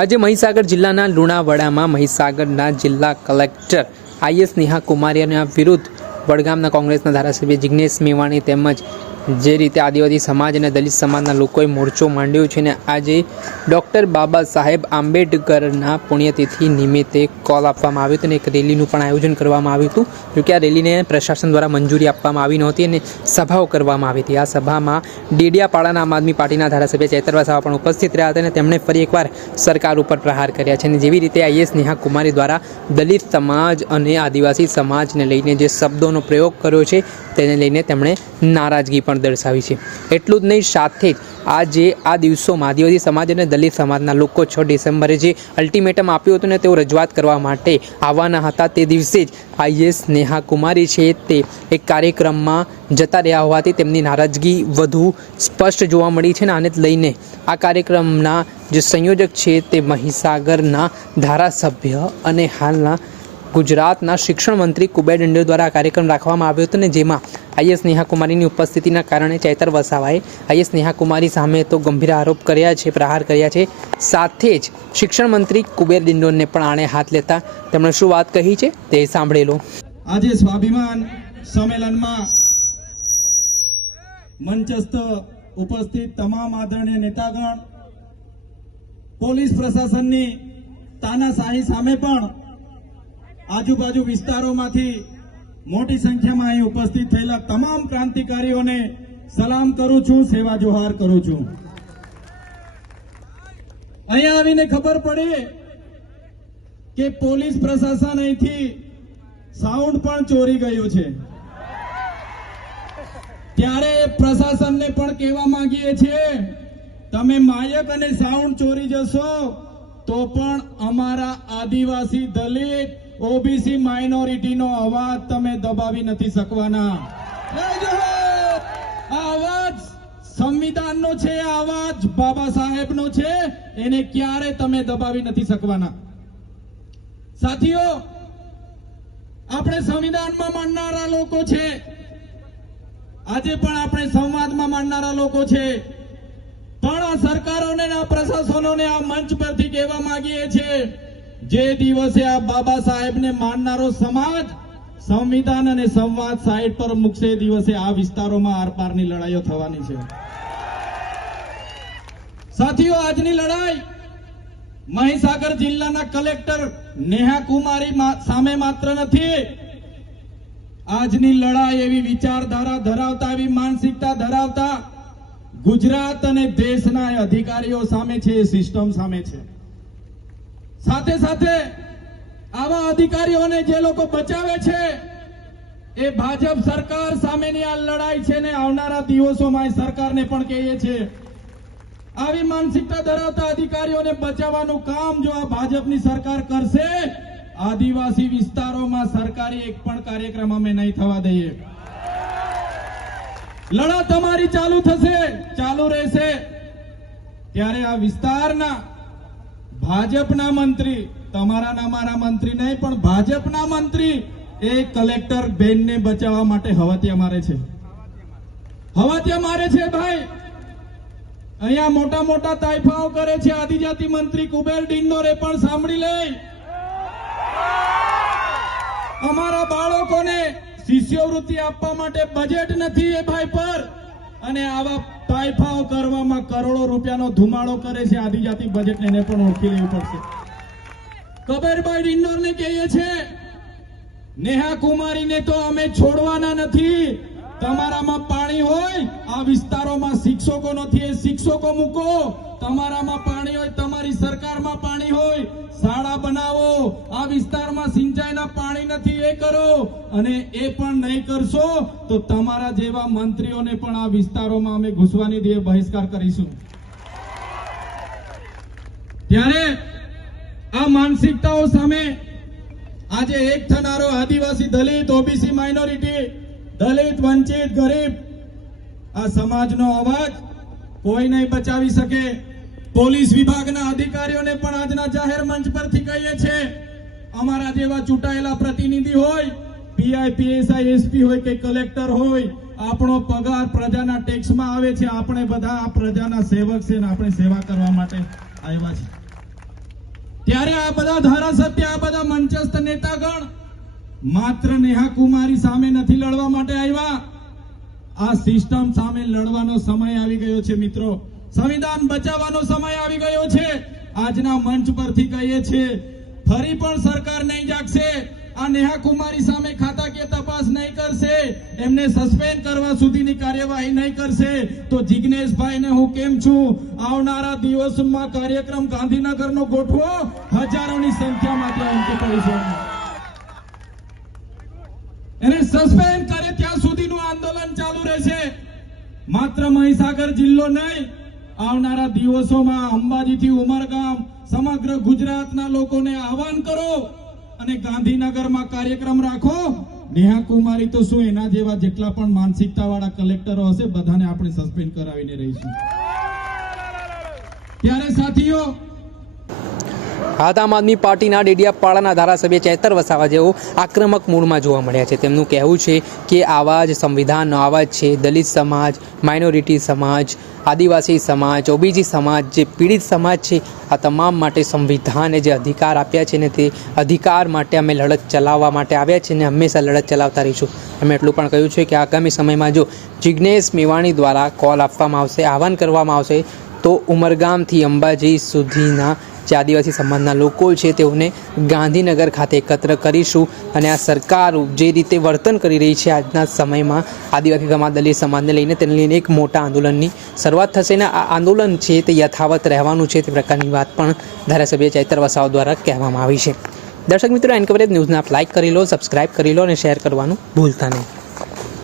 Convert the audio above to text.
આજે મહીસાગર જિલ્લાના લુણાવાડામાં મહીસાગરના જિલ્લા કલેક્ટર IAS નેહા કુમારીના વિરુદ્ધ વડગામના કોંગ્રેસના ધારાસભ્ય જિગ્નેશ મેવાણી તેમજ જે રીતે આદિવાસી સમાજ અને દલિત સમાજના લોકોએ મોરચો માંડ્યો છે અને આજે ડૉક્ટર બાબા સાહેબ આંબેડકરના પુણ્યતિથિ નિમિત્તે કોલ આપવામાં આવ્યો હતો અને એક રેલીનું પણ આયોજન કરવામાં આવ્યું હતું. જોકે આ રેલીને પ્રશાસન દ્વારા મંજૂરી આપવામાં આવી નહોતી અને સભાઓ કરવામાં આવી હતી. આ સભામાં ડેડિયાપાડાના આમ આદમી પાર્ટીના ધારાસભ્ય ચૈતર વસાવા પણ ઉપસ્થિત રહ્યા હતા અને તેમણે ફરી એકવાર સરકાર ઉપર પ્રહાર કર્યા છે. અને જેવી રીતે IAS નેહા કુમારી દ્વારા દલિત સમાજ અને આદિવાસી સમાજને લઈને જે શબ્દોનો પ્રયોગ કર્યો છે તેને લઈને તેમણે નારાજગી પણ દર્શાવી છે. એટલું જ નહીં, સાથે જ આ દિવસોમાં આદિવાસી સમાજ અને દલિત સમાજના લોકો 6 ડિસેમ્બરે જે અલ્ટિમેટમ આપ્યું હતું ને તેઓ રજૂઆત કરવા માટે આવવાના હતા, તે દિવસે જ IAS નેહા કુમારી છે તે એક કાર્યક્રમમાં જતા રહ્યા હોવાથી તેમની નારાજગી વધુ સ્પષ્ટ જોવા મળી છે. ને આને જ લઈને આ કાર્યક્રમના જે સંયોજક છે તે મહીસાગરના ધારાસભ્ય અને હાલના ગુજરાતના શિક્ષણ મંત્રી કુબેર ડિંડોર દ્વારા આ કાર્યક્રમ રાખવામાં આવ્યો હતો ને જેમાં IAS નેહા કુમારીની ઉપસ્થિતિના કારણે ચૈતર વસાવાએ IAS નેહા કુમારી સામે તો ગંભીર આરોપ કર્યા છે, પ્રહાર કર્યા છે. સાથે જ શિક્ષણ મંત્રી કુબેર ડિંડોરને પણ આણે હાથ લેતા તેમણે શું વાત કહી છે તે સાંભળી લો. આજે સ્વાભિમાન સંમેલનમાં મંચસ્થ ઉપસ્થિત તમામ આદરણીય નેતાગણ, પોલીસ પ્રશાસનની તાનાશાહી સામે પણ આજુબાજુ વિસ્તારોમાંથી મોટી સંખ્યામાં અહીં ઉપસ્થિત થયેલા તમામ ક્રાંતિકારીઓને સલામ કરું છું, સેવા જોહાર કરું છું. અહીંયા આવીને ખબર પડી કે પોલીસ પ્રશાસન અહીંથી સાઉન્ડ પણ ચોરી ગયું છે. ત્યારે પ્રશાસનને પણ કહેવા માંગીએ છીએ, તમે માયક અને સાઉન્ડ ચોરી જશો તો પણ અમારા આદિવાસી, દલિત, OBC માઇનોરિટીનો અવાજ તમે દબાવી નથી શકવાના. આ અવાજ સંવિધાનનો છે, આ અવાજ બાબા સાહેબનો છે, એને ક્યારે તમે દબાવી નથી શકવાના. સાથીઓ, આપણે સંવિધાનમાં માનનારા લોકો છે, આજે પણ આપણે સંવાદમાં માનનારા લોકો છે, પણ આ સરકારોને આ પ્રશાસનોને આ મંચ પરથી કહેવા માંગીએ છીએ, જે દિવસે આ બાબા સાહેબને માનનારો સમાજ સંવિધાન અને સંવાદ સાઈડ પર મૂકશે, દિવસે આ વિસ્તારોમાં આરપારની લડાઈઓ થવાની છે. સાથીઓ, આજની લડાઈ મહીસાગર જિલ્લાના કલેક્ટર નેહા કુમારી સામે માત્ર નથી. આજની લડાઈ એવી વિચારધારા ધરાવતા, એવી માનસિકતા ધરાવતા ગુજરાત અને દેશના અધિકારીઓ સામે છે, સિસ્ટમ સામે છે. સાથે સાથે આવા અધિકારીઓને જે લોકો બચાવે છે એ ભાજપ સરકાર સામેની આ લડાઈ છે ને આવનારા દિવસોમાં સરકારને પણ કહીએ છીએ, આવી માનસિકતા ધરાવતા અધિકારીઓને બચાવવાનું કામ જો આ ભાજપની સરકાર કરશે, આદિવાસી વિસ્તારોમાં સરકારી એક પણ કાર્યક્રમ અમે નહીં થવા દઈએ. લડત તમારી ચાલુ થશે, ચાલુ રહેશે. ત્યારે આ વિસ્તારના ભાજપના મંત્રી, તમારા ના મારા મંત્રી નહીં, પણ ભાજપના મંત્રી એ કલેક્ટર બેનને બચાવવા માટે હવાતિયા મારે છે, હવાતિયા મારે છે. ભાઈ, અહીંયા મોટા મોટા તાઇફાઓ કરે છે આદિજાતિ મંત્રી કુબેર ડિંડોરે, પણ સાંભળી લે, અમારા બાળકોને શિષ્યવૃત્તિ આપવા માટે બજેટ નથી એ ભાઈ પર, અને આવા તાઇફાઓ કરવામાં કરોડો રૂપિયાનો ધુમાડો કરે છે આદિજાતિ બજેટને, એને પણ ઓળખી લેવું પડશે. કબીરભાઈ ડિંડોરને કહીએ છે, નેહા કુમારીને તો અમે છોડવાના નથી. તમારામાં પાણી હોય, આ વિસ્તારોમાં શિક્ષકો નથી, એ શિક્ષકો મૂકો. તમારામાં પાણી હોય, તમારી સરકારમાં પાણી હોય, શાળા બનાવો. આ વિસ્તારમાં સિંચાઈના પાણી નથી, એ કરો. અને એ પણ નહીં કરશો તો તમારા જેવા મંત્રીઓને પણ આ વિસ્તારોમાં અમે ઘૂસવાની દે બહિષ્કાર કરીશું. ત્યારે આ માનસિકતાઓ સામે આજે એક થનારો આદિવાસી, દલિત, OBC માઇનોરિટી, દલિત, વંચિત, ગરીબ, આ સમાજનો અવાજ કોઈ નહીં બચાવી શકે. પોલીસ વિભાગના અધિકારીઓને પણ આજના જાહેર મંચ પરથી કહીએ છે, અમારા જેવા ચૂંટાયેલા પ્રતિનિધિ હોય, PI, PSI, SP હોય કે કલેક્ટર હોય, આપણો પગાર પ્રજાના ટેક્સમાં આવે છે. આપણે બધા આ પ્રજાના સેવક છે અને આપણે સેવા કરવા માટે આવ્યા છીએ. ત્યારે આ બધા ધારાસભ્ય, આ બધા મંચસ્થ નેતાગણ માત્ર નેહા કુમારી સામે નથી લડવા માટે આવ્યા, આ સિસ્ટમ સામે લડવાનો સમય આવી ગયો છે મિત્રો. સંવિધાન બચાવવાનો સમય આવી ગયો છે. આજના મંચ પરથી કહીએ છીએ, ફરી પણ સરકાર નહીં જાગશે, આ નેહા કુમારી સામે ખાતાકીય તપાસ નહીં કરશે, એમને સસ્પેન્ડ કરવા સુધીની કાર્યવાહી નહીં કરશે, તો જિગ્નેશભાઈને હું કેમ છું, આવનારા દિવસોમાં કાર્યક્રમ ગાંધીનગરનો ગોઠવો, હજારોની સંખ્યામાં ત્યાં ઉમટી પડીશું. એને સસ્પેન્ડ કરે ત્યાં સુધીનું આંદોલન ચાલુ રહેશે. માત્ર મહીસાગર જિલ્લો નહીં, આવનારા દિવસોમાં અંબાજીથી ઉમરગામ, સમગ્ર ગુજરાતના લોકોને આહવાન કરો અને ગાંધીનગરમાં કાર્યક્રમ રાખો. નેહા કુમારી તો શું, એના જેવા જેટલા પણ માનસિકતા વાળા કલેક્ટરો હશે, બધાને આપણે સસ્પેન્ડ કરાવીને રહીશું. ત્યારે સાથીઓ, હાથ આમ આદમી પાર્ટીના ડેડિયાપાડાના ધારાસભ્ય ચેતર વસાવા જેઓ આક્રમક મૂડમાં જોવા મળ્યા છે. તેમનું કહેવું છે કે આવા જ સંવિધાનનો અવાજ છે. દલિત સમાજ, માઇનોરિટી સમાજ, આદિવાસી સમાજ, ઓબીસી સમાજ, જે પીડિત સમાજ છે, આ તમામ માટે સંવિધાને જે અધિકાર આપ્યા છે ને તે અધિકાર માટે અમે લડત ચલાવવા માટે આવ્યા છે ને હંમેશા લડત ચલાવતા રહીશું. અમે એટલું પણ કહ્યું છે કે આગામી સમયમાં જો જિગ્નેશ મેવાણી દ્વારા કોલ આપવામાં આવશે, આહવાન કરવામાં આવશે, તો ઉમરગામથી અંબાજી સુધીના જે આદિવાસી સમાજના લોકો છે તેઓને ગાંધીનગર ખાતે એકત્ર કરીશું અને આ સરકાર જે રીતે વર્તન કરી રહી છે આજના સમયમાં આદિવાસી સમાજ, દલિત સમાજને લઈને, તેને લઈને એક મોટા આંદોલનની શરૂઆત થશે ને આ આંદોલન છે તે યથાવત રહેવાનું છે, તે પ્રકારની વાત પણ ધારાસભ્ય ચેતર વસાવા દ્વારા કહેવામાં આવી છે. દર્શક મિત્રો, એન કવરેજ ન્યૂઝને આપ લાઇક કરી લો, સબસ્ક્રાઇબ કરી લો અને શેર કરવાનું ભૂલતા નહીં.